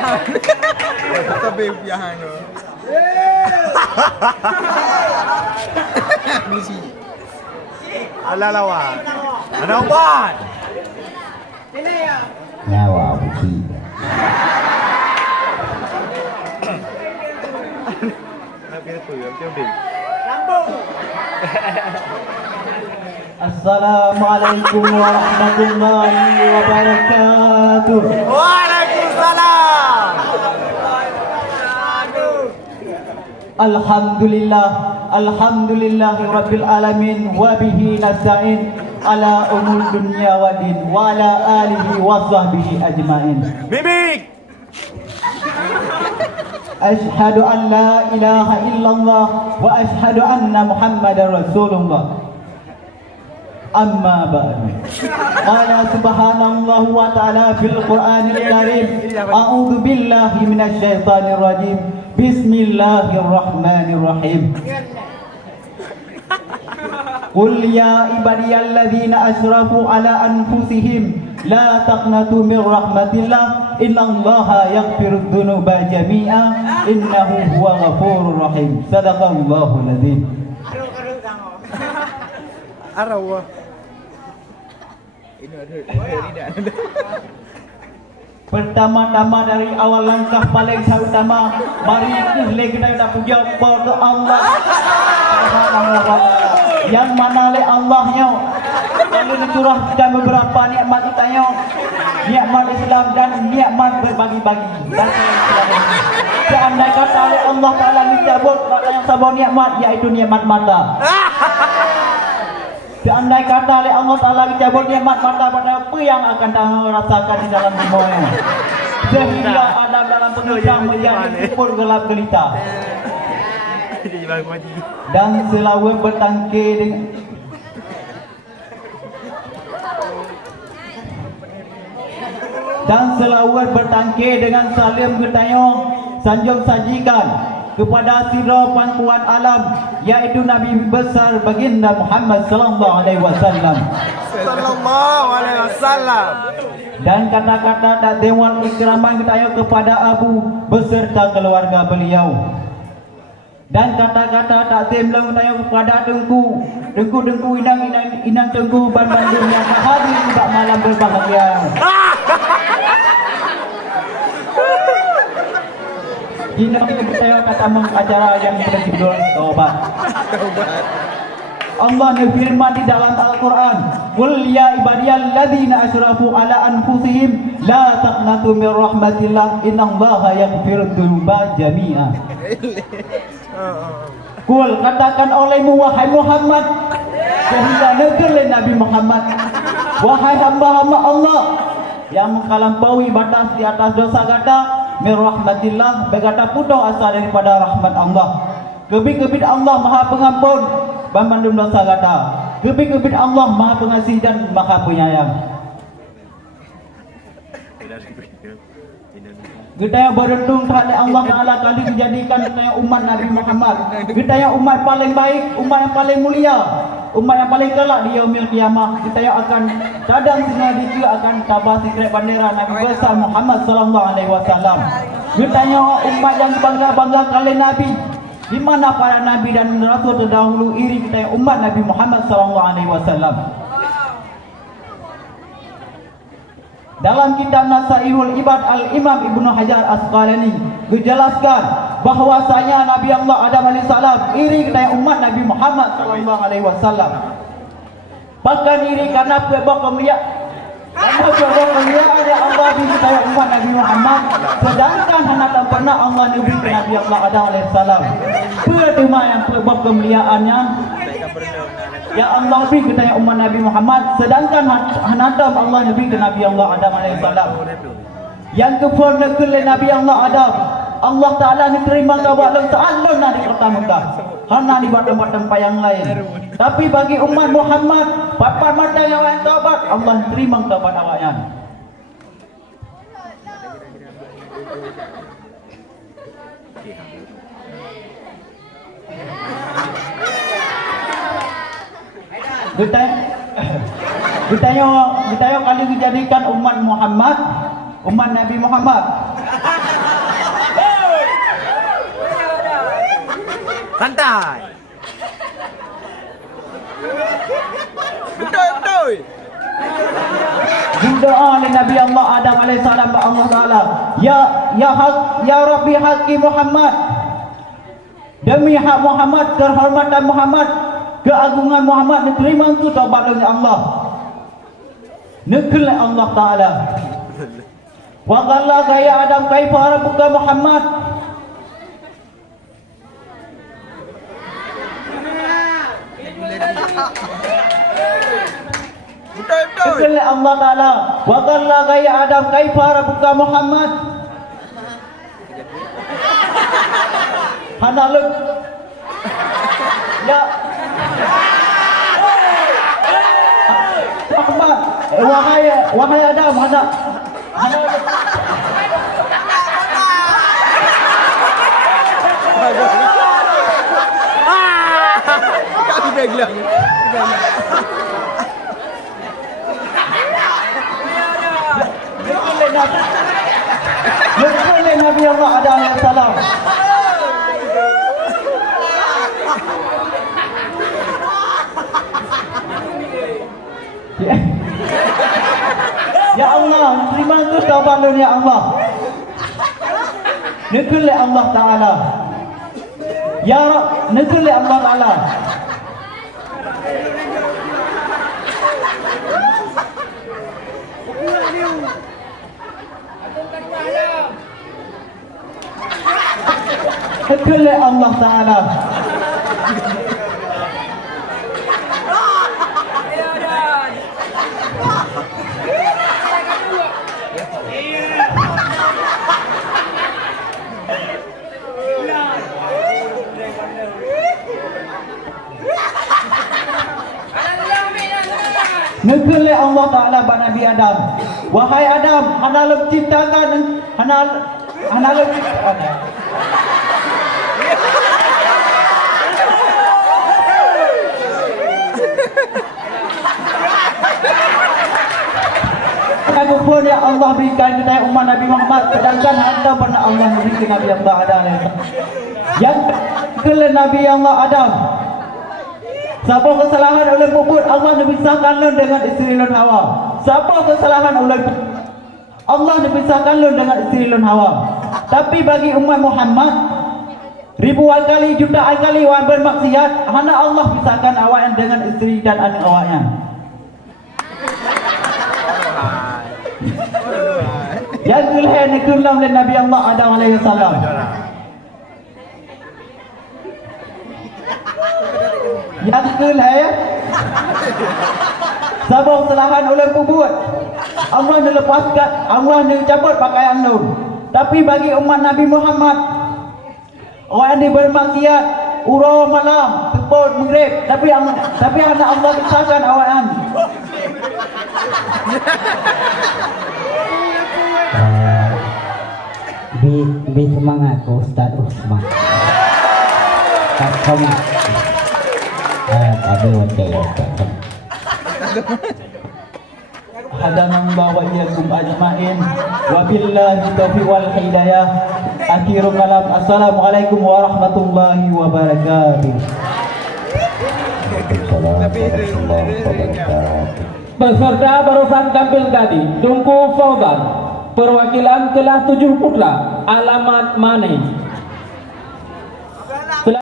piahan. Tapi piahan tu. Misi. Alah lawan. Mana buat? Nyawa bukti. Nak pilih tu yang dia. Assalamualaikum warahmatullahi wabarakatuh. Waalaikumsalam. Alhamdulillah rabbil alamin wa bihi nasta'in ala umur dunya wa din wa ala alihi wa sahbihi ajmain. Mimik. Ashhadu an la ilaha illallah wa ashhadu anna Muhammadar Rasulullah. Amma ba'du. Qala subhanallahu wa ta'ala fil Qur'anil Karim. A'udzu billahi minasy syaithanir rajim. Bismillahirrahmanirrahim. Qul ya ibadiyalladzina asrafu ala anfusihim la taqnatu min rahmatillah innallaha yaghfirudz dzunuba jami'a innahu huwa ghafurur rahim. Sadaqallahul adzim. Arawa. Ini ada tidak. Pertama-tama dari awal langkah paling utama, mari kita puja kepada Allah. Yang mana oleh Allahnya lalu dicurahkan beberapa nikmat kitanya, nikmat Islam dan nikmat berbagi-bagi. Seandainya kata oleh Allah Taala dicabut yang sebuah nikmat, yaitu nikmat mata. Seandainya kata oleh Allah Taala dicabut nikmat mata, pada apa yang akan kamu rasakan di dalam dunia? Sehingga ada dalam pengejar menjadi kupur gelap gelita. Dan selalu bertangki dengan salim bertanya sanjung sajikan kepada sirah pangkuan alam, yaitu Nabi besar baginda Muhammad sallallahu alaihi wasallam. Dan kata-kata tak dewan ikraman bertanya kepada Abu beserta keluarga beliau. Dan kata-kata tak temlang bertanya kepada Dengku inang Tengku Ban Bandung yang hadir pada malam berbahagia. Ini saya kata acara yang berjudul Taubat. Allah berfirman di dalam Al-Quran, "Qul ya ibadiyalladzina asrafu ala anfusihim la taqnatu min rahmatillah innallaha yaghfirudz dzunuba jami'a." Qul, katakan olehmu wahai Muhammad, sehingga negeri Nabi Muhammad, wahai hamba-hamba Allah yang melampaui batas di atas dosa kata min rahmatillah, berkata putus asa daripada rahmat Allah. Kebit-kebit Allah Maha Pengampun bandung dosa kata. Kebit-kebit Allah Maha Pengasih dan Maha Penyayang. Kita yang beruntung terhadap Allah Taala kali dijadikan kita yang umat Nabi Muhammad. Kita yang umat paling baik, umat yang paling mulia, umat yang paling kelak di yaumil qiyamah. Kita yang akan kadang sengaja juga akan tabah sikret bandera Nabi besar Muhammad sallallahu alaihi wasallam. Kita yang umat yang bangga-bangga kali Nabi, di mana para nabi dan rasul terdahulu iri kita yang umat Nabi Muhammad sallallahu alaihi wasallam. Dalam kitab Nasaihul Ibad Al-Imam Ibnu Hajar Asqalani dijelaskan bahwasanya Nabi Allah Adam alaihissalam iri kepada umat Nabi Muhammad sallallahu alaihi wasallam. Bahkan iri karena ada Allah di kepada umat Nabi Muhammad, sedangkan hanya tak pernah Allah Nabi Nabi Allah Adam alaihissalam. Pertama yang kemuliaannya ya Allah beri kepada umat Nabi Muhammad, sedangkan hanadam Allah Nabi ke Nabi Allah Adam alaihissalam. Yang kefurna ke Nabi Allah Adam, Allah Taala diterima taubat dan ta'allun di pertama karena di tempat-tempat yang lain. Tapi bagi umat Muhammad, papan mata yang lain taubat, Allah diterima taubat awaknya. Kita kali dijadikan umat Muhammad, umat Nabi Muhammad. Santai. Betul. Berdoa oleh Nabi Allah Adam alaihissalam kepada Allah Taala, ya Rabbi haqi Muhammad, demi hak Muhammad, kehormatan Muhammad, keagungan Muhammad, diterima itu taubat oleh Allah. Nekil Allah Taala. Wa qala ya Adam kaifa rabbuka Muhammad. Betul. Nekil Allah Taala. Wa qala ya Adam kaifa rabbuka Muhammad. Hanaluk. Ya Muhammad, wahai Adam, Kau sudah gila. Nekil Nabi Allah Adam alaihissalam. Ya Allah, terima kasih taubat ya Allah. Nekil Allah Taala. Ya Rabb, nekil Allah Taala. Nekil Allah Taala. Nekil Allah Taala pada Nabi Adam. Wahai Adam, hanalah ciptakan hanalah ciptakan. Aku pun ya Allah berikan kita umat Nabi Muhammad, sedangkan harta pernah Allah berikan Nabi Allah Adam. Yang ke Nabi Allah Adam. Siapa kesalahan oleh puput, Allah dipisahkan dengan isteri Lun Hawa. Siapa kesalahan oleh Allah dipisahkan dengan isteri Lun Hawa. Tapi bagi umat Muhammad, ribuan kali, jutaan kali orang bermaksiat, hanya Allah pisahkan awaknya dengan isteri dan anak awaknya. Yang kelihatan dikulam oleh Nabi Allah Adam alaihissalam. Yang kelihatan sabab kesalahan oleh pembuat, Allah melepaskan, Allah mencabut pakaian Nur. Tapi bagi umat Nabi Muhammad, orang yang bermaksiat, urau malam, teput, maghrib, tapi anak Allah pisahkan awaknya. Di semangat Ustaz Usman. Sama. Ada wakil. Ada membawa iakum ajma'in. Wabillahi taufiq wal hidayah. Akhirul kalam. Assalamualaikum warahmatullahi wabarakatuh. Peserta barusan tampil tadi, Tunku Fauzan, perwakilan kelas 7 putra, alamat Mane.